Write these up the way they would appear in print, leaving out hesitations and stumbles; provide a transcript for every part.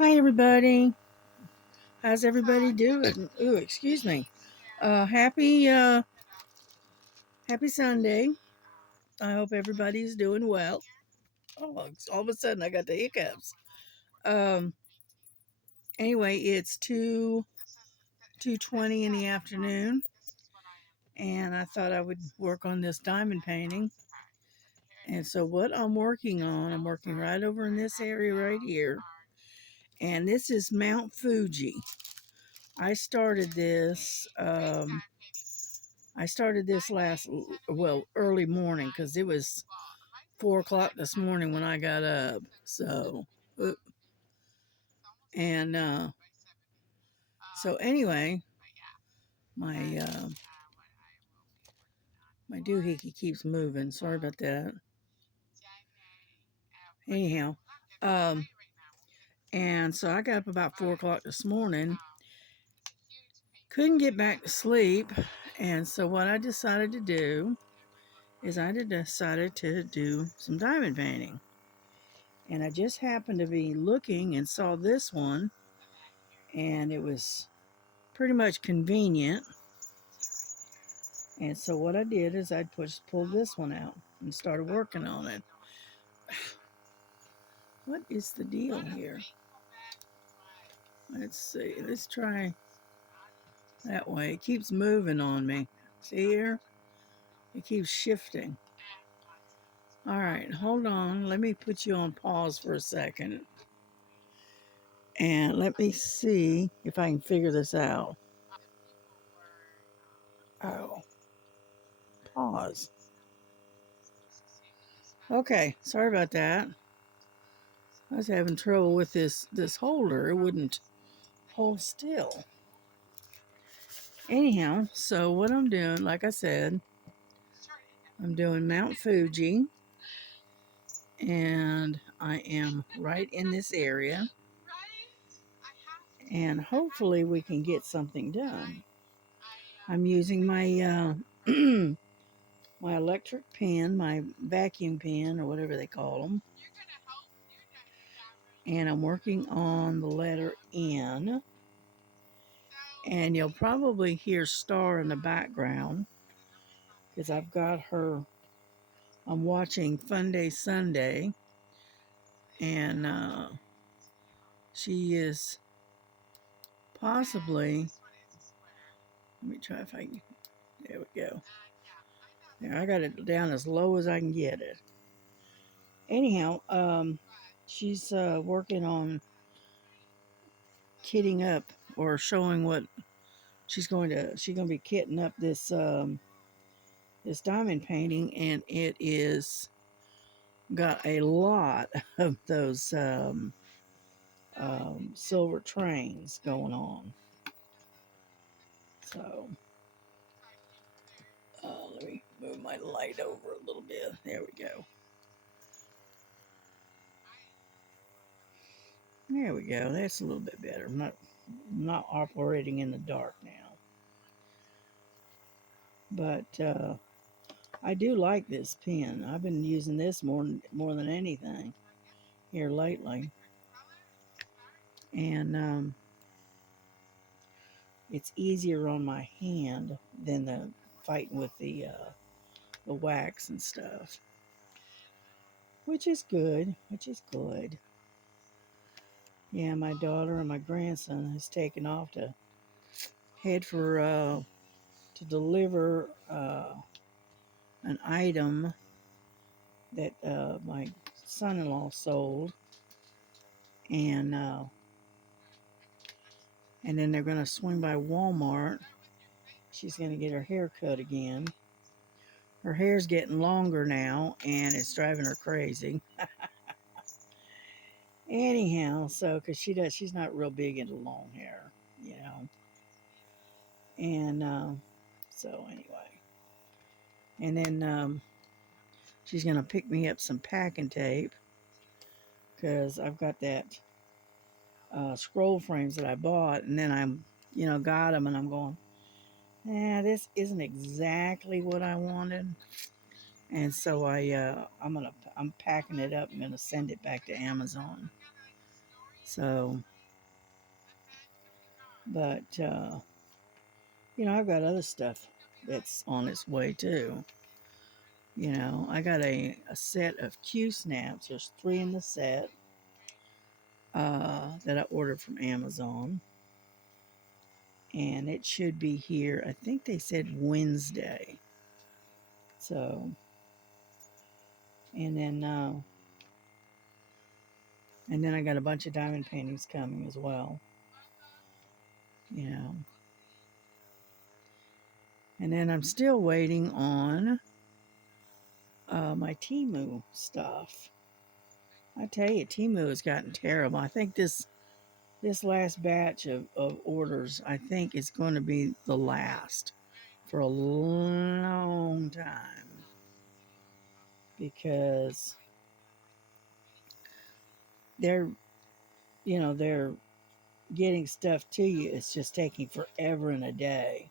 Hi everybody. How's everybody doing? Ooh, excuse me. Happy Sunday. I hope everybody's doing well. Oh, all of a sudden I got the hiccups. Um anyway, it's 2:20 in the afternoon and I thought I would work on this diamond painting. And so what I'm working right over in this area right here. And this is Mount Fuji. I started this I started this early morning because it was 4 o'clock this morning when I got up. So, uh, and so anyway, my my doohickey keeps moving. Sorry about that. Anyhow, um, and so I got up about 4 o'clock this morning. Couldn't get back to sleep, and so what I decided to do is I decided to do some diamond painting. And I just happened to be looking and saw this one, and it was pretty much convenient. And so what I did is I pulled this one out and started working on it. What is the deal here? Let's see. Let's try that way. It keeps moving on me. See here? It keeps shifting. All right, hold on. Let me put you on pause for a second. And let me see if I can figure this out. Oh, pause. Okay, sorry about that. I was having trouble with this holder. It wouldn't hold still. Anyhow, so what I'm doing, like I said, I'm doing Mount Fuji, and I am right in this area, and hopefully we can get something done. I'm using my my electric pen, my vacuum pen, or whatever they call them, and I'm working on the letter N. And you'll probably hear Star in the background because I've got her. I'm watching Fun Day Sunday, and she is possibly. Let me try if I can. There we go. There, I got it down as low as I can get it. Anyhow, she's working on kitting up or showing what she's going to be kitting up this diamond painting, and it is got a lot of those silver trains going on. So let me move my light over a little bit. There we go. There we go. That's a little bit better. I'm not operating in the dark now. But I do like this pen. I've been using this more than anything here lately, and it's easier on my hand than the fighting with the wax and stuff, which is good. Which is good. Yeah, my daughter and my grandson has taken off to head for to deliver an item that my son-in-law sold, and then they're going to swing by Walmart. She's going to get her hair cut again. Her hair's getting longer now, and it's driving her crazy. Anyhow, so because she's not real big into long hair, you know. And so anyway, and then she's gonna pick me up some packing tape because I've got that scroll frames that I bought, and then got them, and I'm going, this isn't exactly what I wanted, and so I'm packing it up. I'm gonna send it back to Amazon. So, but, I've got other stuff that's on its way too. I got a set of Q snaps. There's 3 in the set that I ordered from Amazon. And it should be here. I think they said Wednesday. So, and then, uh, and then I got a bunch of diamond paintings coming as well. You know, and then I'm still waiting on my Temu stuff. I tell you, Temu has gotten terrible. I think this last batch of orders, I think, is going to be the last for a long time because they're they're getting stuff to you. It's just taking forever and a day.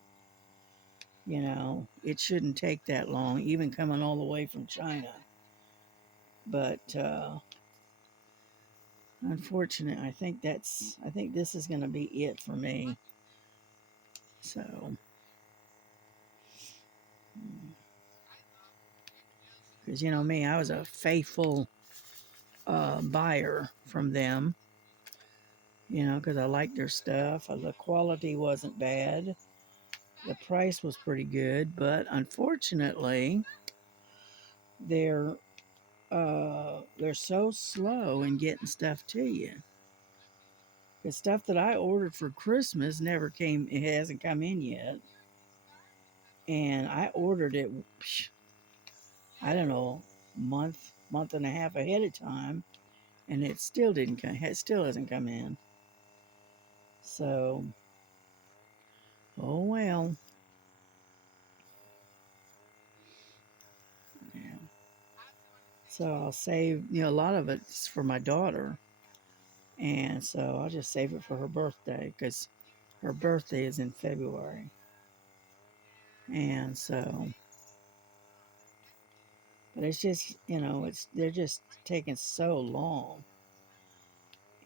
It shouldn't take that long, even coming all the way from China. But unfortunate, I think this is going to be it for me. So, because me, I was a faithful buyer from them. Because I liked their stuff. The quality wasn't bad. The price was pretty good, but unfortunately, they're they're so slow in getting stuff to you. The stuff that I ordered for Christmas never came. It hasn't come in yet, and I ordered it. I don't know, month and a half ahead of time, and it still didn't come. It still hasn't come in. So, oh well. Yeah. So I'll save. A lot of it's for my daughter, and so I'll just save it for her birthday because her birthday is in February, and so. But it's just, they're just taking so long,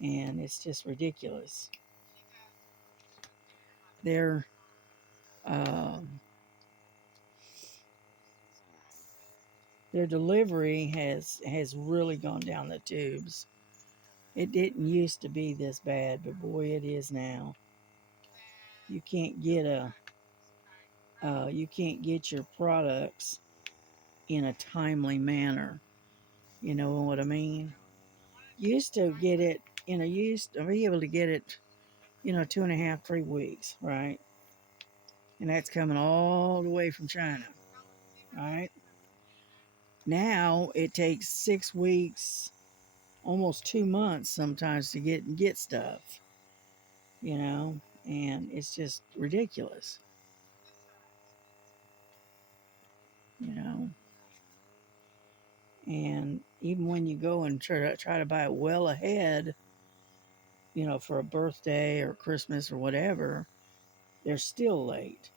and it's just ridiculous. Their um, their delivery has really gone down the tubes. It didn't used to be this bad, but boy, it is now. You can't get you can't get your products in a timely manner. You know what I mean? You used to get it, you used to be able to get it, 2.5, 3 weeks, right? And that's coming all the way from China, right? Now it takes 6 weeks, almost 2 months sometimes to get stuff, you know, and it's just ridiculous, you know. And even when you go and try to buy it well ahead, for a birthday or Christmas or whatever, they're still late.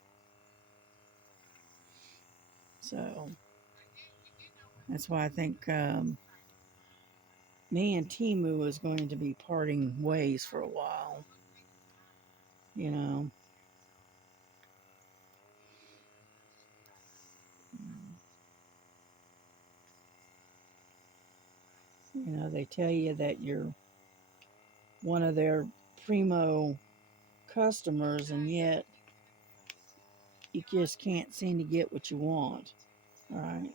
So that's why I think me and Timu is going to be parting ways for a while. You know, they tell you that you're one of their primo customers, and yet you just can't seem to get what you want. All right.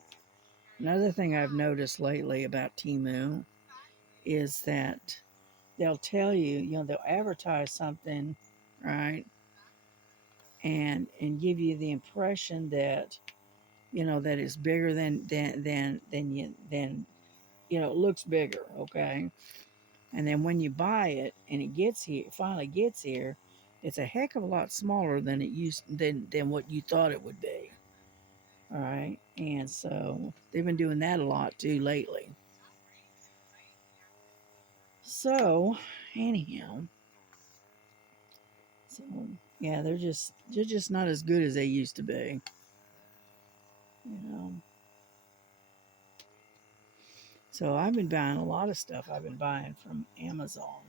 Another thing I've noticed lately about Timu is that they'll tell you, they'll advertise something, right, and give you the impression that that it's bigger than it looks bigger, okay, and then when you buy it and it finally gets here, it's a heck of a lot smaller than it used than what you thought it would be. All right, and so they've been doing that a lot too lately. So anyhow, so yeah, they're just not as good as they used to be. You know. So I've been buying a lot of stuff. I've been buying from Amazon.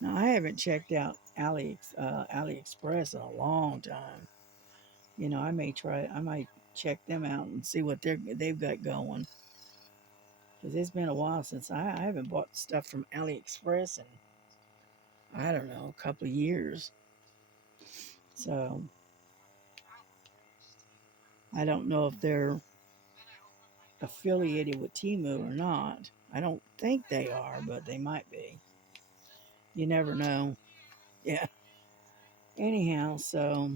Now I haven't checked out AliExpress in a long time. You know, I might check them out and see what they've got going. Because it's been a while since I haven't bought stuff from AliExpress in, I don't know, a couple of years. So I don't know if they're affiliated with Temu or not. I don't think they are, but they might be. You never know. Yeah. Anyhow, so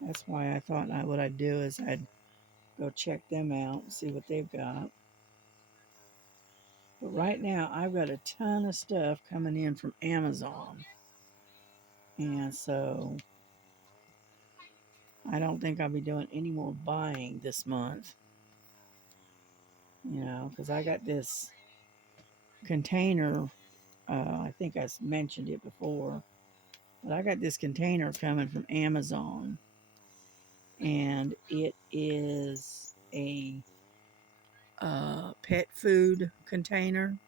that's why I thought what I'd do is I'd go check them out and see what they've got. But right now, I've got a ton of stuff coming in from Amazon. And so I don't think I'll be doing any more buying this month. You know, because I got this container. I think I mentioned it before. But I got this container coming from Amazon. And it is a pet food container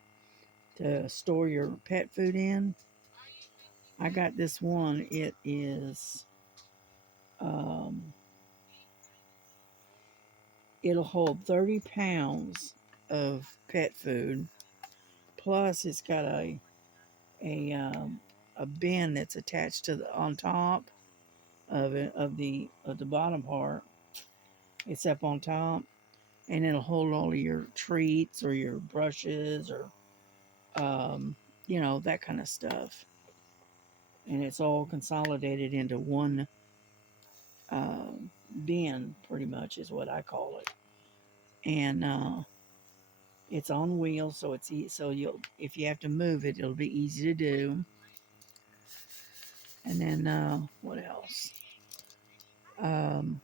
to store your pet food in. I got this one. It is, um, it'll hold 30 pounds of pet food. Plus, it's got a, um, a bin that's attached to the on top of it of the bottom part. It's up on top, and it'll hold all of your treats or your brushes or um, you know, that kind of stuff. And it's all consolidated into one uh, bin, pretty much is what I call it. And it's on wheels, so so you'll if you have to move it, it'll be easy to do. And then what else? Um,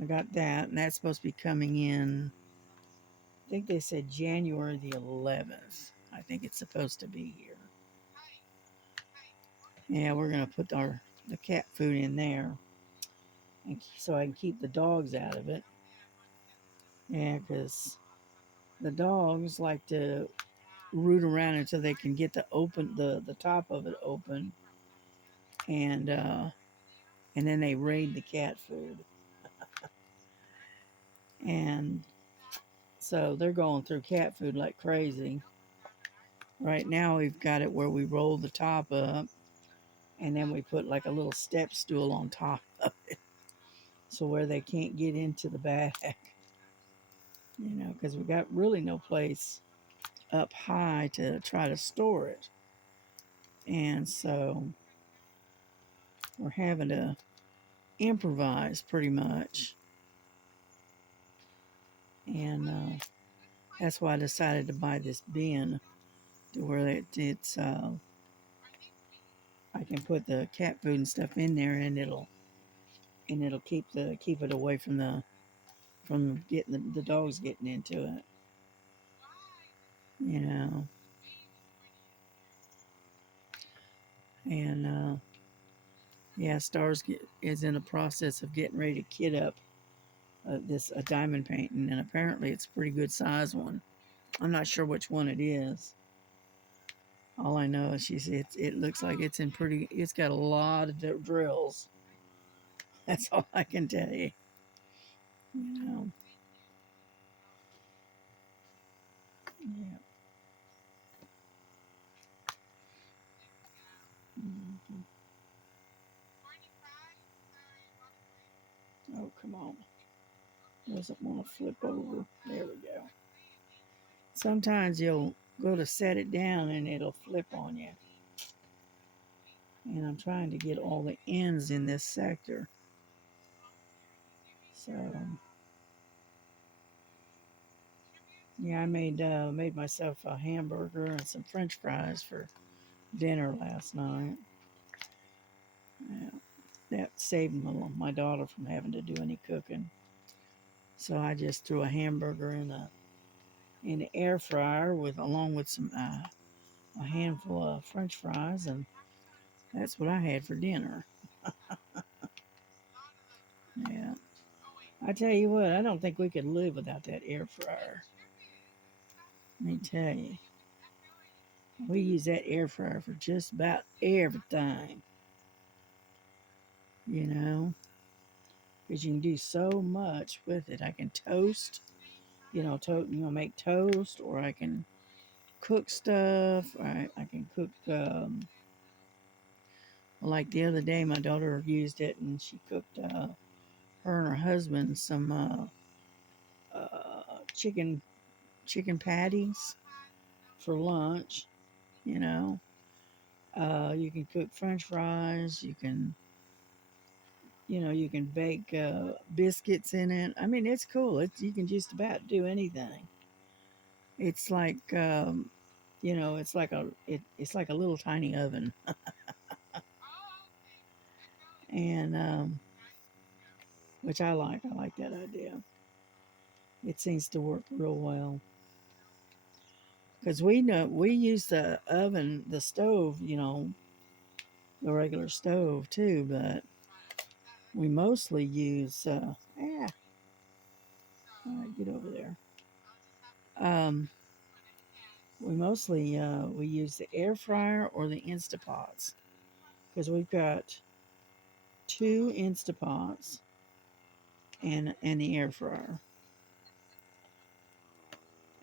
I got that, and that's supposed to be coming in. I think they said January the 11th. I think it's supposed to be here. Yeah, we're gonna put the cat food in there, and so I can keep the dogs out of it. Yeah, because the dogs like to root around until they can get the top of it open, and uh, and then they raid the cat food, and so they're going through cat food like crazy. Right now we've got it where we roll the top up, and then we put like a little step stool on top of it, so where they can't get into the bag, you know, because we got really no place up high to try to store it, and so we're having to improvise pretty much. And that's why I decided to buy this bin to where it's I can put the cat food and stuff in there, and it'll keep it away from getting the dogs getting into it. You know, and yeah, is in the process of getting ready to kit up this a diamond painting, and apparently it's a pretty good size one. I'm not sure which one it is. All I know is it looks like it's got a lot of drills. That's all I can tell you. You know, yeah. Mhm. Oh, come on. Doesn't want to flip over. There we go. Sometimes you'll go to set it down and it'll flip on you. And I'm trying to get all the ends in this sector. So, yeah, I made myself a hamburger and some French fries for dinner last night. Yeah, that saved my daughter from having to do any cooking. So I just threw a hamburger in the air fryer along with a handful of French fries, and that's what I had for dinner. Yeah, I tell you what, I don't think we could live without that air fryer. Let me tell you, we use that air fryer for just about everything, you know, because you can do so much with it. I can toast, make toast, or I can cook stuff. I can cook, like the other day, my daughter used it and she cooked her and her husband some chicken patties for lunch. You know, you can cook French fries. You can bake biscuits in it. I mean, it's cool. You can just about do anything. It's like it's like a little tiny oven, and which I like. I like that idea. It seems to work real well because we know we use the oven, the stove, the regular stove too, but we mostly use. All right, get over there. Um, we use the air fryer or the Instapots because we've got two Instapots and the air fryer,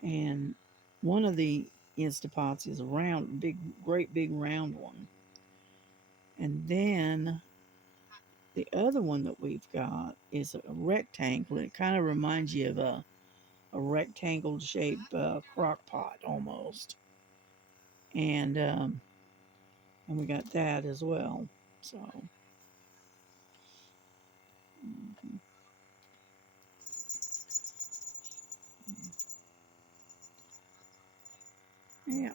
and one of the Instapots is a round, great big round one, and then the other one that we've got is a rectangle. It kind of reminds you of a rectangle shaped crock pot almost, and and we got that as well. So, mhm, yeah.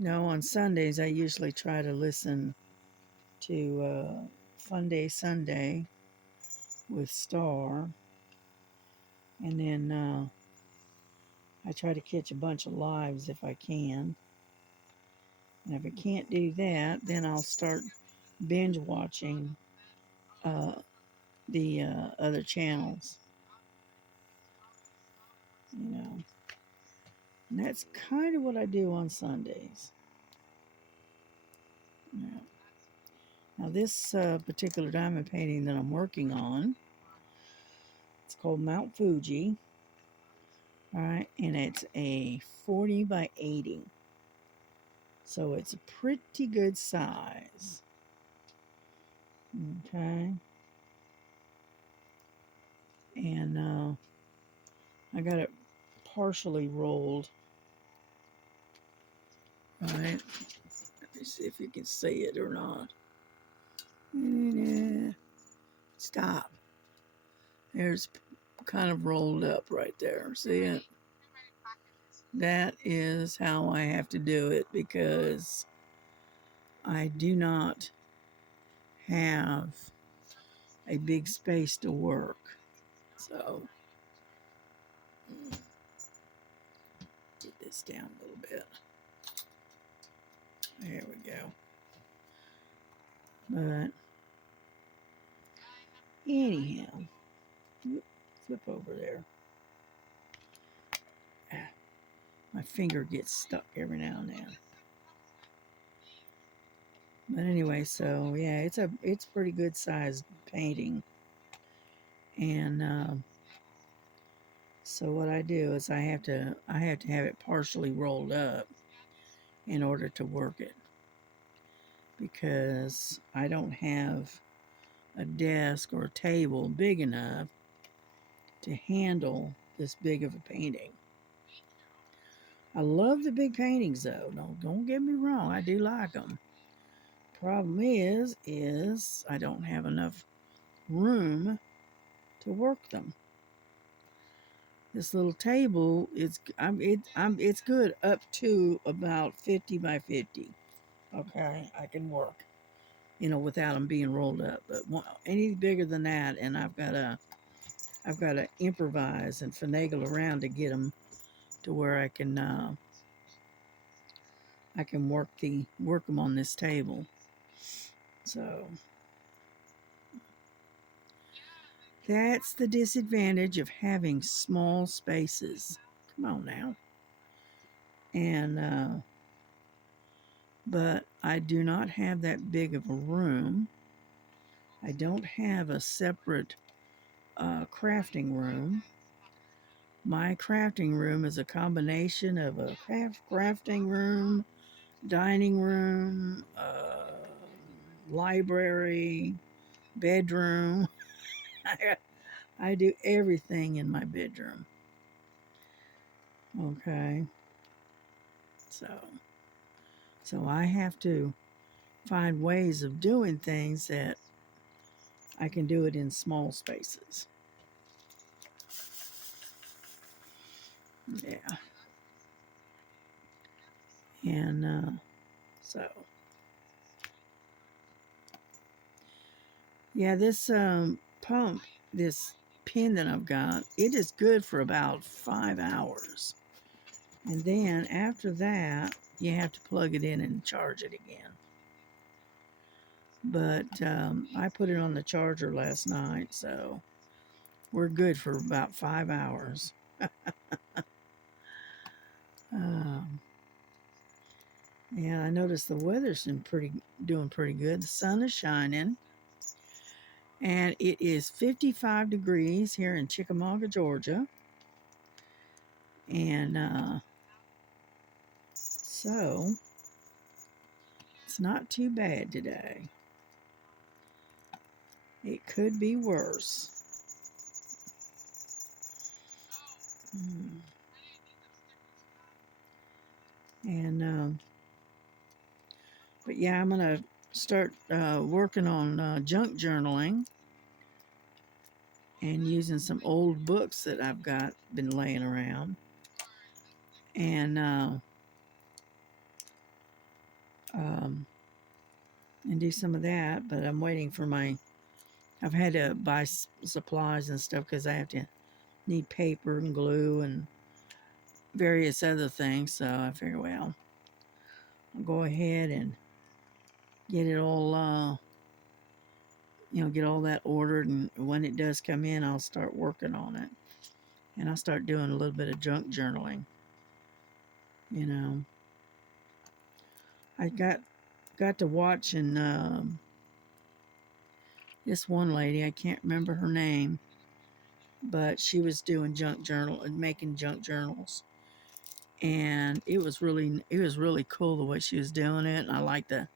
No, on Sundays I usually try to listen to Fun Day Sunday with Star, and then I try to catch a bunch of lives if I can. And if I can't do that, then I'll start binge watching uh, the other channels, you know. And that's kind of what I do on Sundays. Yeah. Now, this particular diamond painting that I'm working on, it's called Mount Fuji. All right, and it's a 40 by 80. So it's a pretty good size. Okay. And I got it partially rolled. All right. Let me see if you can see it or not. Stop. There's kind of rolled up right there. See it? That is how I have to do it because I do not have a big space to work. So, get this down a little bit. There we go. But anyhow, flip over there. My finger gets stuck every now and then. But anyway, so yeah, it's pretty good sized painting, and so what I do is I have to have it partially rolled up in order to work it because I don't have a desk or a table big enough to handle this big of a painting. I love the big paintings though. Don't get me wrong, I do like them. Problem is I don't have enough room to work them. This little table it's good up to about 50 by 50. Okay, I can work, without them being rolled up. But any bigger than that, and I've got to improvise and finagle around to get them to where I can work them on this table. So that's the disadvantage of having small spaces. Come on now. And, but I do not have that big of a room. I don't have a separate crafting room. My crafting room is a combination of a crafting room, dining room, library, bedroom. I do everything in my bedroom. Okay. So I have to find ways of doing things that I can do it in small spaces. Yeah. And so, yeah, this pump, this pin that I've got, it is good for about 5 hours. And then after that, you have to plug it in and charge it again. But I put it on the charger last night, so we're good for about 5 hours. Yeah, I noticed the weather's doing pretty good. The sun is shining, and it is 55 degrees here in Chickamauga, Georgia. And so it's not too bad today. It could be worse. And but yeah, I'm gonna start working on junk journaling and using some old books that I've been laying around, and do some of that. But I'm waiting for I've had to buy supplies and stuff because I have to need paper and glue and various other things. So I figure, well, I'll go ahead and get it all, get all that ordered. And when it does come in, I'll start working on it. And I'll start doing a little bit of junk journaling. I got to watching this one lady. I can't remember her name, but she was doing making junk journals, and it was really cool the way she was doing it, and I liked the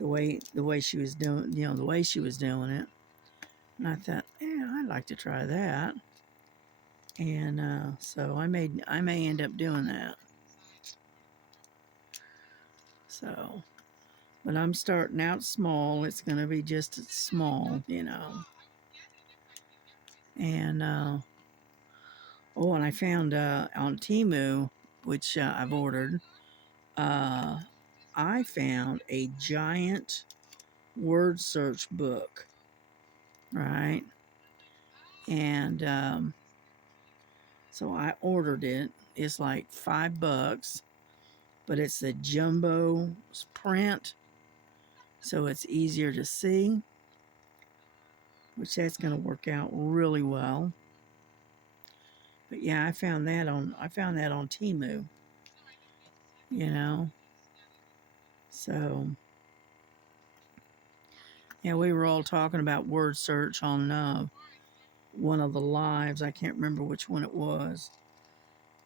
way she was doing the way she was doing it, and I thought, yeah, I'd like to try that, and so I may end up doing that. So, but I'm starting out small. It's going to be just small, and and I found on Temu, which I've ordered, I found a giant word search book, right? And so I ordered it. It's like $5, but it's the jumbo print, so it's easier to see, which that's going to work out really well. But yeah, I found that on Temu, So yeah, we were all talking about word search on one of the lives. I can't remember which one it was.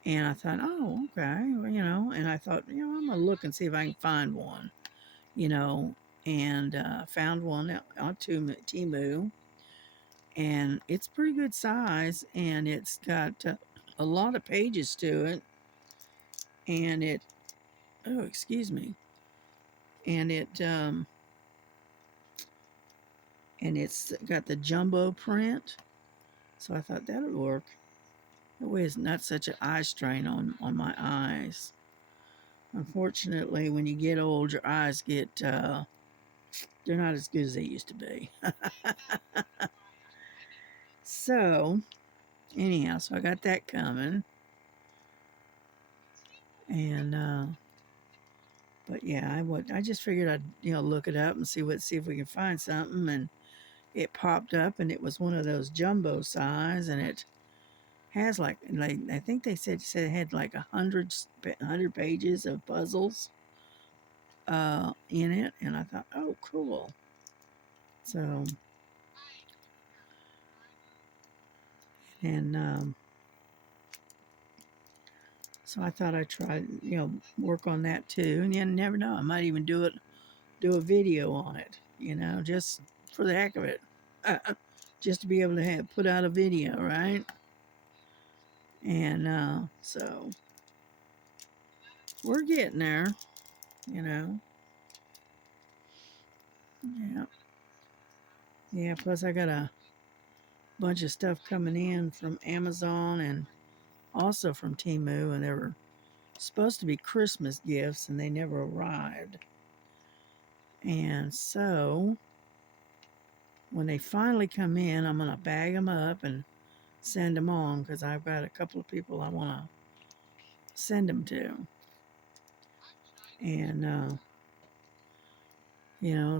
And I thought, oh, okay, well, and I thought, I'm going to look and see if I can find one, and found one on Temu, and it's pretty good size, and it's got a lot of pages to it, and excuse me, and it's got the jumbo print, so I thought that would work. That way it's not such an eye strain on my eyes. Unfortunately, when you get old, your eyes they're not as good as they used to be. So, anyhow, so I got that coming. And, but yeah, I just figured I'd, look it up and see if we can find something. And it popped up and it was one of those jumbo size, and has like I think they said it had like 100 pages of puzzles in it, and I thought, oh, cool. So, and so I thought I'd try, work on that too. And you never know, I might even do a video on it, just for the heck of it, just to be able to put out a video, right? And so we're getting there, you know. Yeah, yeah. Plus, I got a bunch of stuff coming in from Amazon and also from Temu, and they were supposed to be Christmas gifts, and they never arrived. And so, when they finally come in, I'm gonna bag them up and send them on because I've got a couple of people I want to send them to, and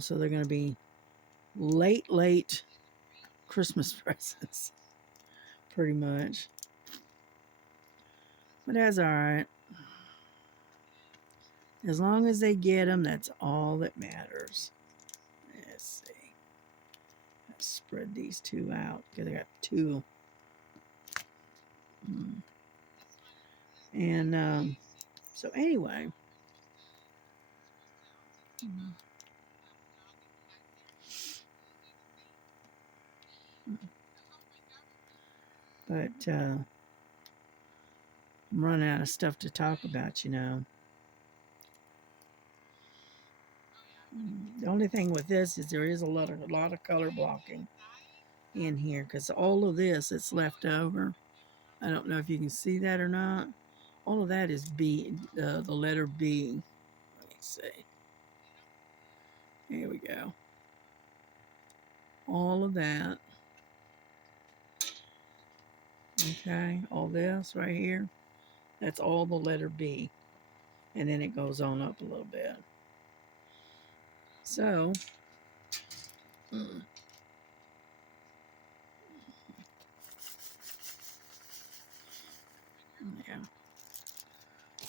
so they're gonna be late Christmas presents, pretty much. But that's all right. As long as they get them, that's all that matters. Let's see. Let's spread these two out because I got two. And so anyway. But I'm running out of stuff to talk about. The only thing with this is there is a lot of color blocking in here because all of this that's left over. I don't know if you can see that or not. All of that is B, the letter B. Let me see. Here we go. All of that. Okay, all this right here. That's all the letter B. And then it goes on up a little bit. So, yeah.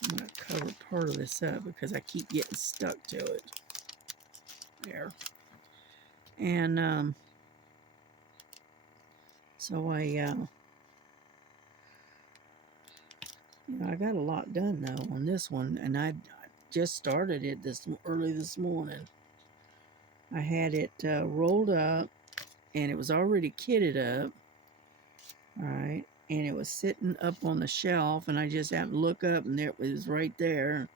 I'm going to cover part of this up because I keep getting stuck to it. There. And so I got a lot done though on this one, and I just started it early this morning. I had it rolled up, and it was already kitted up. All right, and it was sitting up on the shelf, and I just happened to look up, and there it was right there.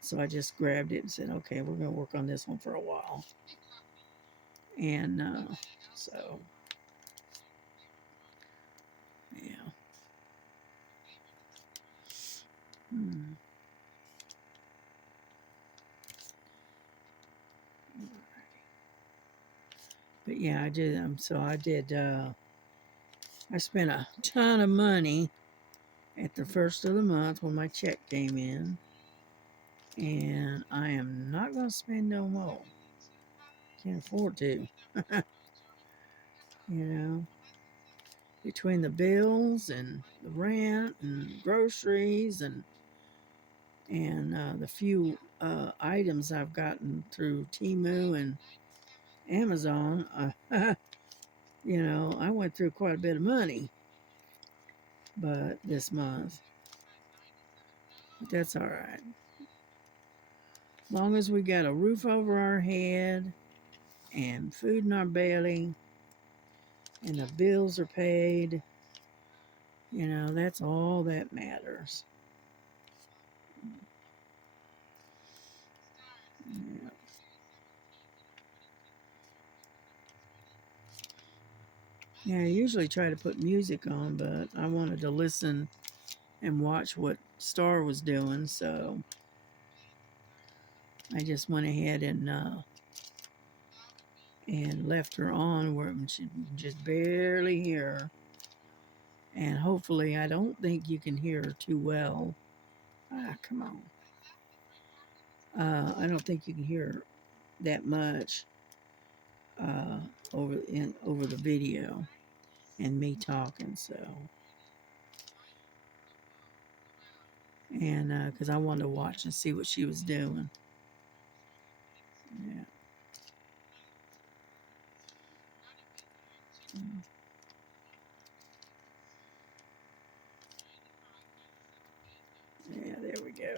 So I just grabbed it and said, okay, we're going to work on this one for a while. And so, yeah. But yeah, I did. I spent a ton of money at the first of the month when my check came in. And I am not going to spend no more. Can't afford to. Between the bills and the rent and groceries and the few items I've gotten through Temu and Amazon, I went through quite a bit of money, but this month. But that's all right. As long as we got a roof over our head and food in our belly and the bills are paid, that's all that matters. Yeah. Yeah, I usually try to put music on, but I wanted to listen and watch what Star was doing, so I just went ahead and left her on where she just barely hear her. And hopefully, I don't think you can hear her too well. Come on. I don't think you can hear her that much over the video and me talking, so and because I wanted to watch and see what she was doing. Yeah. Yeah, there we go.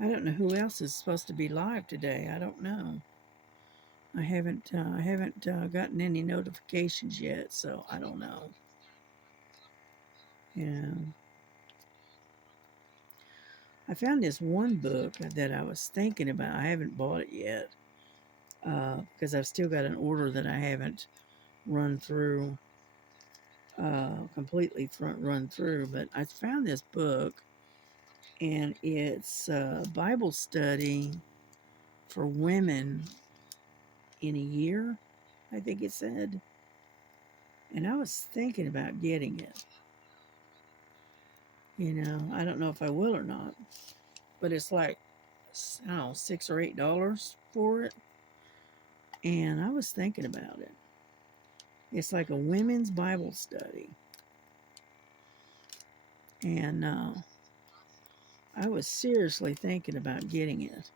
I don't know who else is supposed to be live today. I don't know. I haven't gotten any notifications yet, so I don't know. Yeah. I found this one book that I was thinking about. I haven't bought it yet because I've still got an order that I haven't run through completely run through. But I found this book, and it's Bible study for women in a year, I think it said. And I was thinking about getting it. You know, I don't know if I will or not, but it's like, I don't know, $6 or $8 for it. And I was thinking about it. It's like a women's Bible study. And I was seriously thinking about getting it.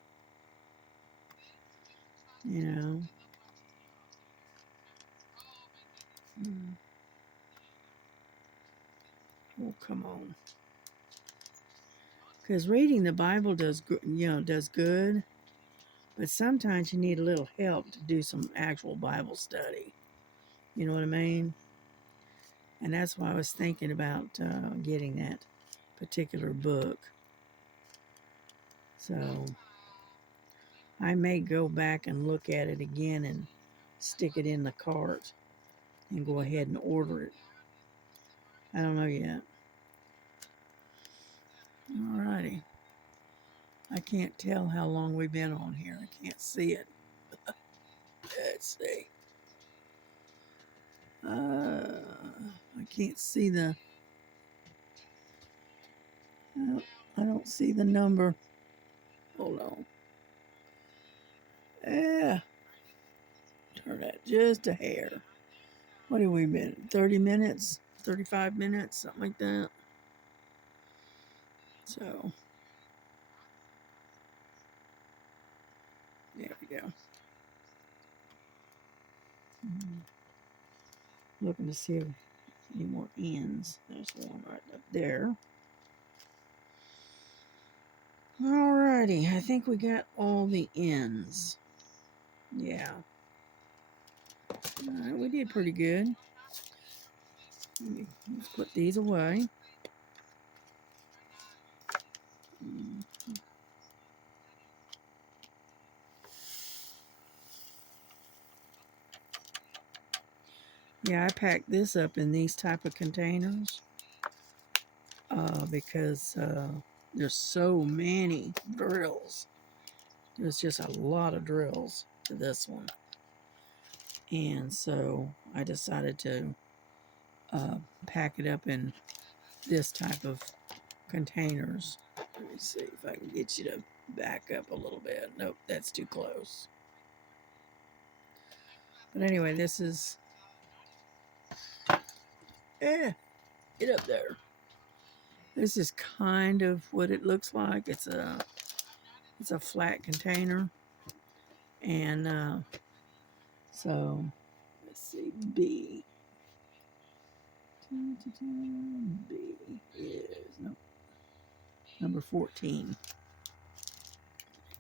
You know. Oh, come on. Because reading the Bible does good, but sometimes you need a little help to do some actual Bible study. You know what I mean? And that's why I was thinking about getting that particular book. So I may go back and look at it again and stick it in the cart and go ahead and order it. I don't know yet. Alrighty. I can't tell how long we've been on here. I can't see it. Let's see. I can't see I don't see the number. Hold on. Yeah. Turn that just a hair. What have we been? 30 minutes? 35 minutes? Something like that. So, there we go. Looking to see if any more ends. There's one right up there. Alrighty, I think we got all the ends. Yeah. Alright, we did pretty good. Let's put these away. Yeah, I packed this up in these type of containers because there's so many drills. There's just a lot of drills to this one. And so I decided to pack it up in this type of containers. Let me see if I can get you to back up a little bit. Nope, that's too close. But anyway, this is... get up there. This is kind of what it looks like. It's a flat container. And so, let's see, B. B is, nope, number 14.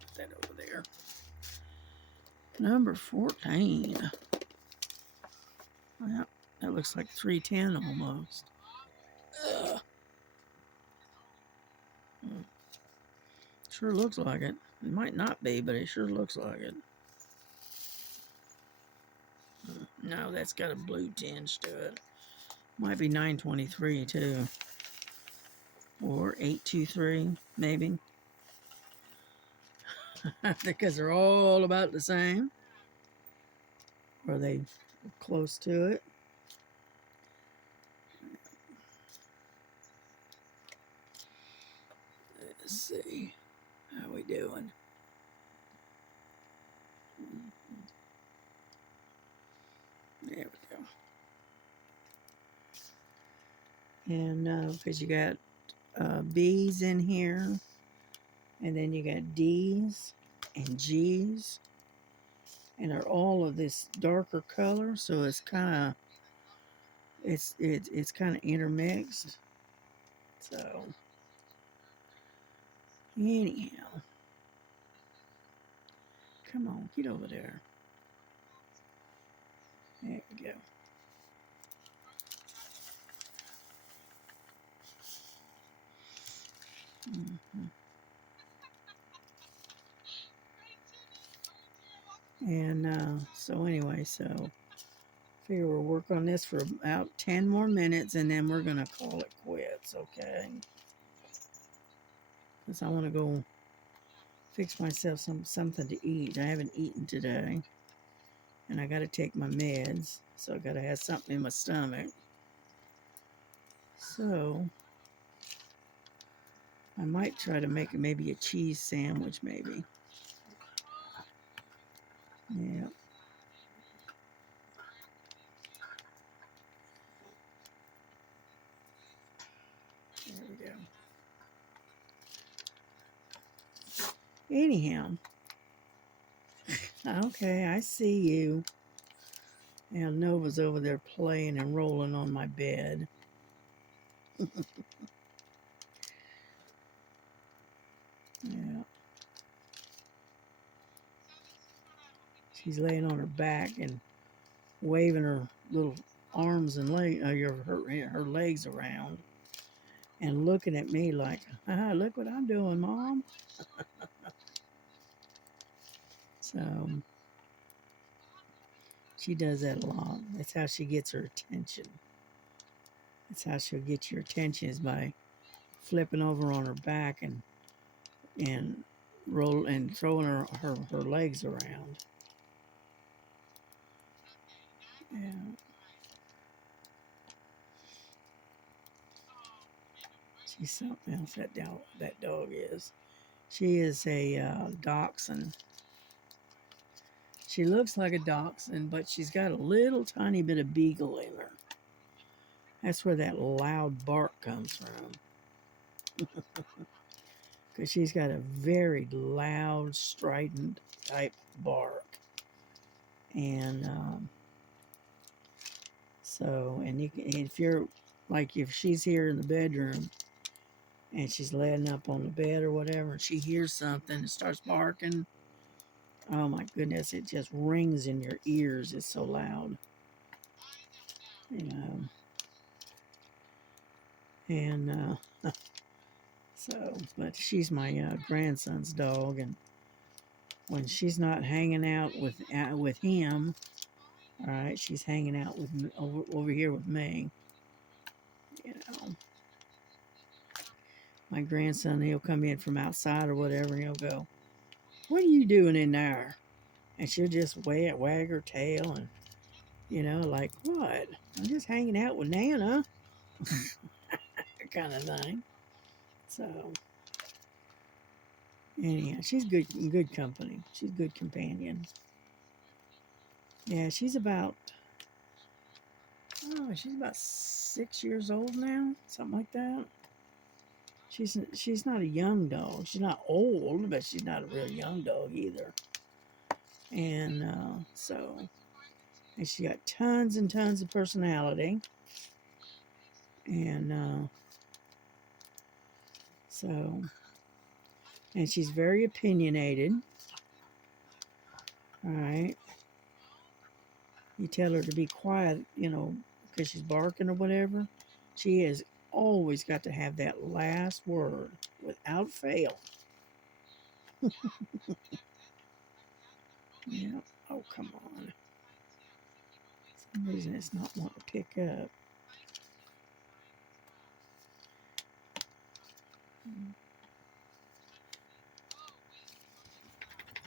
Put that over there. Number 14. Well, that looks like 310 almost. Ugh. Sure looks like it. It might not be, but it sure looks like it. No, that's got a blue tinge to it. Might be 923 too. Or 823, maybe. Because they're all about the same. Or they close to it. Let's see. How we doing? There we go. And because you got B's in here, and then you got D's and G's, and they're all of this darker color, so it's kind of it's kind of intermixed. So anyhow, come on, get over there. There we go. Mm-hmm. And so anyway, so figure we'll work on this for about 10 more minutes, and then we're gonna call it quits, okay? Because I want to go fix myself something to eat. I haven't eaten today, and I got to take my meds, so I got to have something in my stomach. So I might try to make maybe a cheese sandwich, maybe. Yeah. There we go. Anyhow, okay, I see you. And Nova's over there playing and rolling on my bed. Yeah. She's laying on her back and waving her little arms and her legs around and looking at me like, look what I'm doing, Mom. So she does that a lot. That's how she gets her attention. That's how she'll get your attention, is by flipping over on her back and roll and throwing her legs around. Yeah. She's something else, that dog is. She is a dachshund. She looks like a dachshund, but she's got a little tiny bit of beagle in her. That's where that loud bark comes from. Because she's got a very loud, strident type bark. And if you're, like, if she's here in the bedroom and she's laying up on the bed or whatever, and she hears something and starts barking, oh my goodness, it just rings in your ears. It's so loud. You know. And but she's my grandson's dog, and when she's not hanging out with him, all right, she's hanging out with me, over here with me. You know, my grandson, he'll come in from outside or whatever, and he'll go, "What are you doing in there?" And she'll just wag her tail, and like, "What? I'm just hanging out with Nana," kind of thing. So anyhow, she's good company. She's good companion. Yeah, she's about 6 years old now, something like that. She's not a young dog. She's not old, but she's not a real young dog either. And and she got tons and tons of personality. And and she's very opinionated. All right. You tell her to be quiet, because she's barking or whatever. She has always got to have that last word without fail. Yeah. Oh, come on. For some reason it's not wanting to pick up.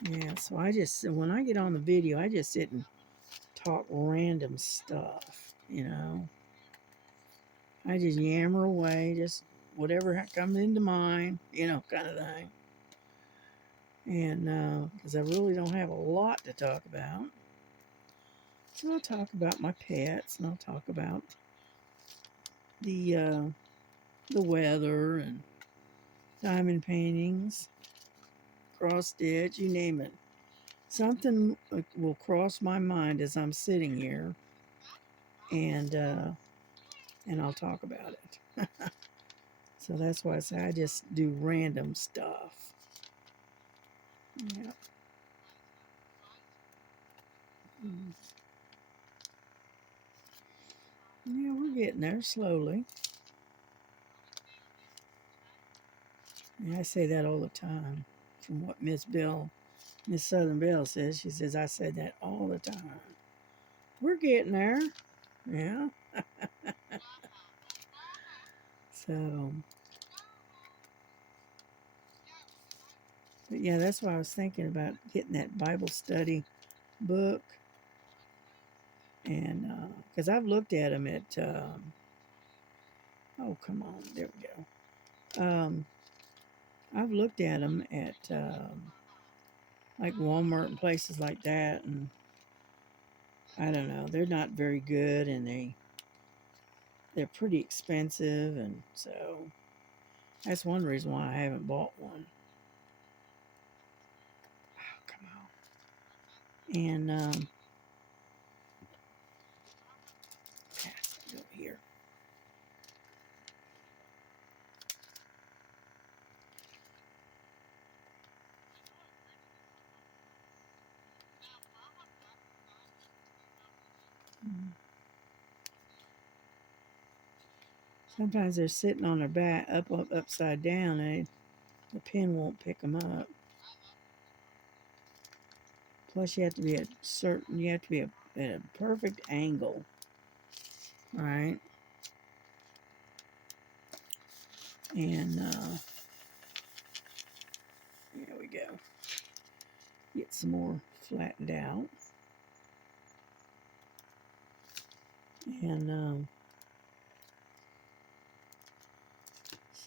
Yeah, so when I get on the video, I just sit and talk random stuff. I just yammer away, just whatever comes into mind, kind of thing. And because I really don't have a lot to talk about. So I'll talk about my pets, and I'll talk about the the weather and diamond paintings, cross stitch, you name it. Something will cross my mind as I'm sitting here, and I'll talk about it. So that's why I say I just do random stuff. Yeah. Yeah, we're getting there slowly. Yeah, I say that all the time. From what Miss Southern Belle says, she says I say that all the time. We're getting there. Yeah. So, but yeah, that's why I was thinking about getting that Bible study book, and because I've looked at them at, oh come on, there we go. I've looked at them at like Walmart and places like that, and I don't know, they're not very good, and they're pretty expensive, and so that's one reason why I haven't bought one. Oh, come on. And pass it over here. Sometimes they're sitting on their back, upside down, and the pen won't pick them up. Plus, you have to be at a perfect angle, right? And there we go. Get some more flattened out, and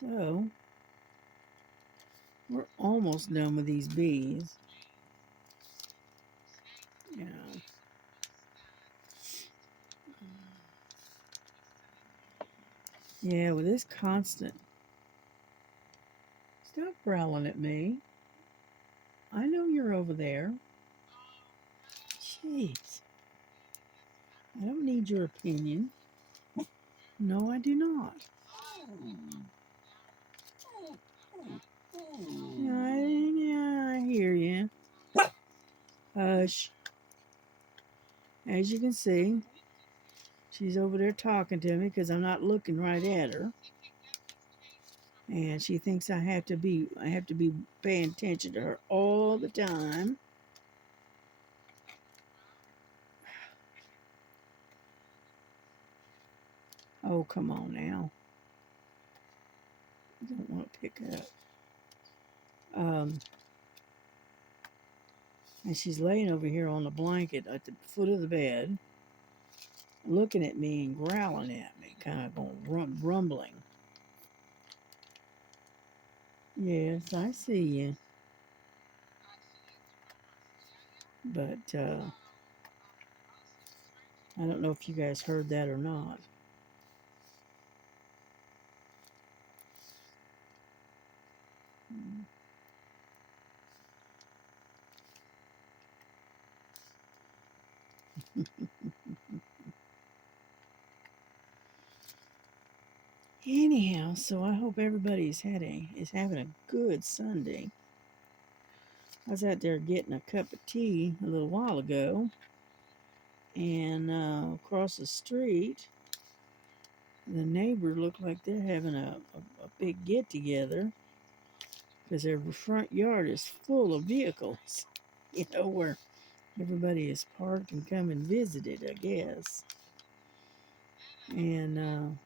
so we're almost done with these bees. Yeah. Yeah, with this constant. Stop growling at me. I know you're over there. Jeez. I don't need your opinion. No, I do not. Yeah, I hear you. Hush. As you can see, she's over there talking to me because I'm not looking right at her. And she thinks I have to be paying attention to her all the time. Oh, come on now. I don't want to pick up. And she's laying over here on the blanket at the foot of the bed, looking at me and growling at me, kind of going rumbling. Yes, I see you. But I don't know if you guys heard that or not. Anyhow, so I hope everybody's is having a good Sunday. I was out there getting a cup of tea a little while ago, and across the street, the neighbor looked like they're having a big get together because their front yard is full of vehicles. You know, where everybody is parked and come and visited, I guess. And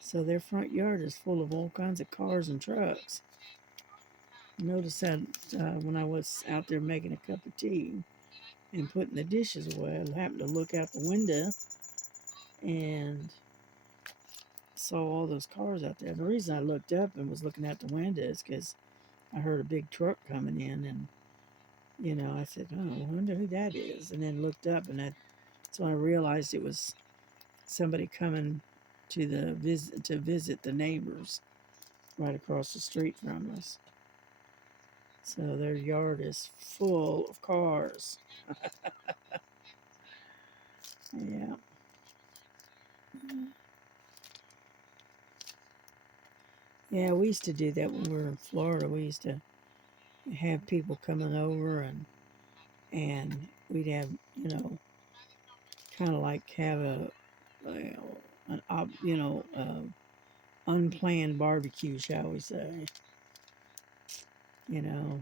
so their front yard is full of all kinds of cars and trucks. I noticed that when I was out there making a cup of tea and putting the dishes away, I happened to look out the window and saw all those cars out there. The reason I looked up and was looking out the window is because I heard a big truck coming in, and I said, "Oh, I wonder who that is," and then looked up, and that's when I realized it was somebody coming to visit the neighbors right across the street from us. So their yard is full of cars. Yeah. Yeah, we used to do that when we were in Florida. We used to have people coming over and we'd have, kind of like have unplanned barbecue, shall we say. You know,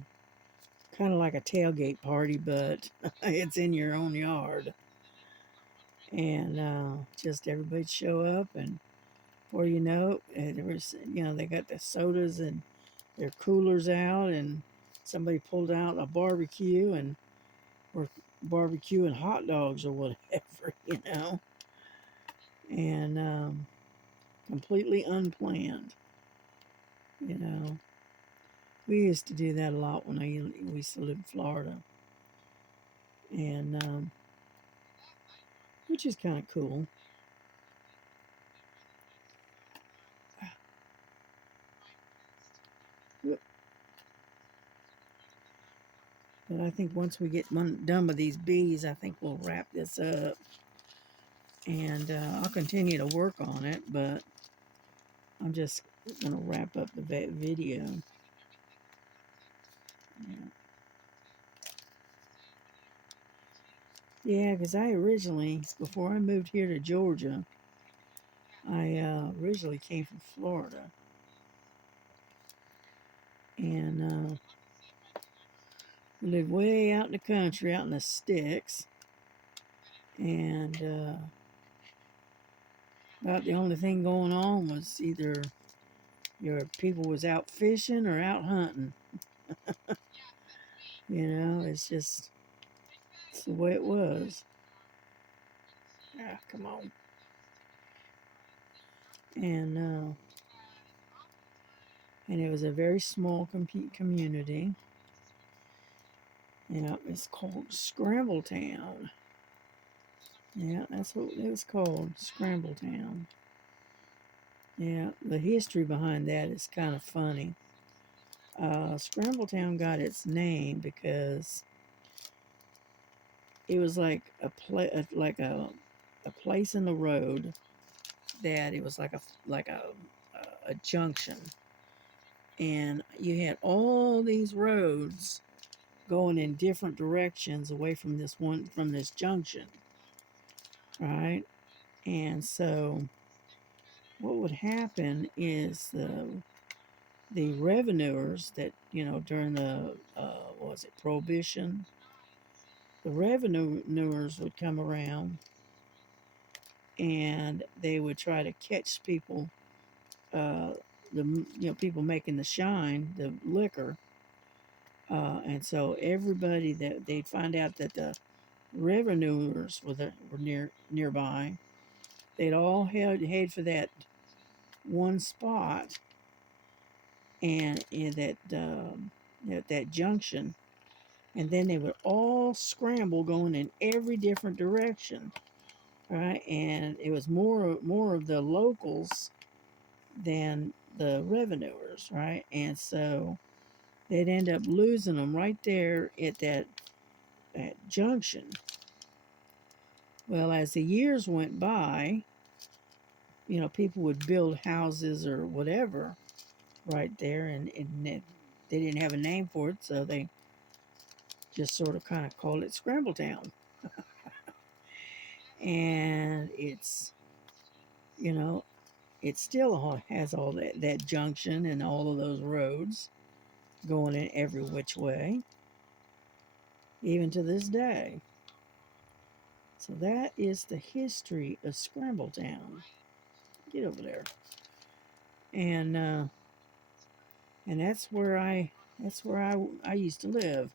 kind of like a tailgate party, but it's in your own yard. And just everybody'd show up, and before you know it, there was, they got the sodas and their coolers out, and somebody pulled out a barbecue and or barbecuing hot dogs or whatever, and completely unplanned. You know, we used to do that a lot when we used to live in Florida, and which is kind of cool. But I think once we get done with these bees, I think we'll wrap this up. And I'll continue to work on it, but I'm just going to wrap up the video. Yeah, because I originally, before I moved here to Georgia, I originally came from Florida. And lived way out in the country, out in the sticks. And about the only thing going on was either your people was out fishing or out hunting. It's the way it was. Ah, come on. And and it was a very small community. Yeah, it's called Scramble Town. Yeah, that's what it was called, Scramble Town. Yeah, the history behind that is kind of funny. Scramble Town got its name because it was like a place in the road that it was like a junction, and you had all these roads going in different directions away from this junction, right? And so what would happen is the revenuers that during the what was it, Prohibition, the revenuers would come around and they would try to catch people, uh, the people making the shine, the liquor, and so everybody that they'd find out that the revenuers were nearby, they'd all head for that one spot, and in that junction, and then they would all scramble going in every different direction, right? And it was more of the locals than the revenuers, right? And so they'd end up losing them right there at that junction. Well, as the years went by, people would build houses or whatever right there, and they didn't have a name for it, so they just sort of kind of called it Scramble Town. And you know, it still has all that junction and all of those roads going in every which way, even to this day. So that is the history of Scramble Town. Get over there. And and that's where I used to live.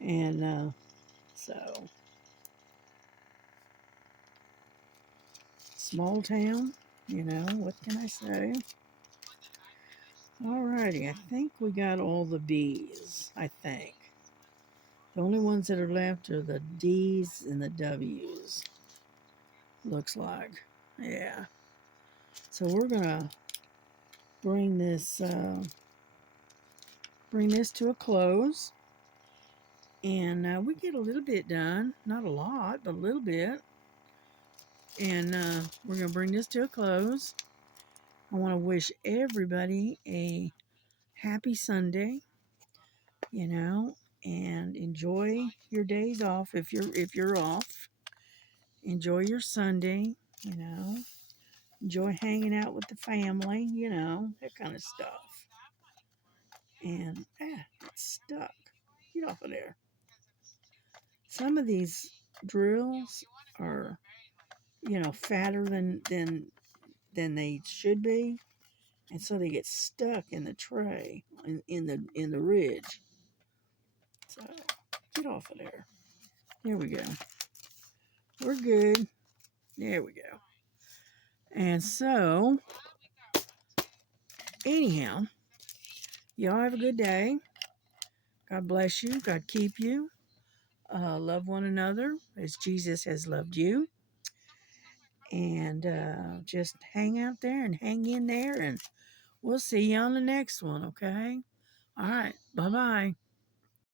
And so small town, what can I say? Alrighty, I think we got all the B's, I think. The only ones that are left are the D's and the W's. looks like. Yeah. So we're gonna bring this to a close, and we get a little bit done, not a lot, but a little bit. And we're gonna bring this to a close. I want to wish everybody a happy Sunday, you know, and enjoy your days off if you're off. Enjoy your Sunday, you know. Enjoy hanging out with the family, that kind of stuff. And it's stuck. Get off of there. Some of these drills are, fatter than they should be, and so they get stuck in the tray in the ridge. So get off of there. There we go. We're good. There we go. And so, anyhow, y'all have a good day. God bless you. God keep you. Love one another as Jesus has loved you. And just hang out there and hang in there. And we'll see you on the next one, okay? All right. Bye bye.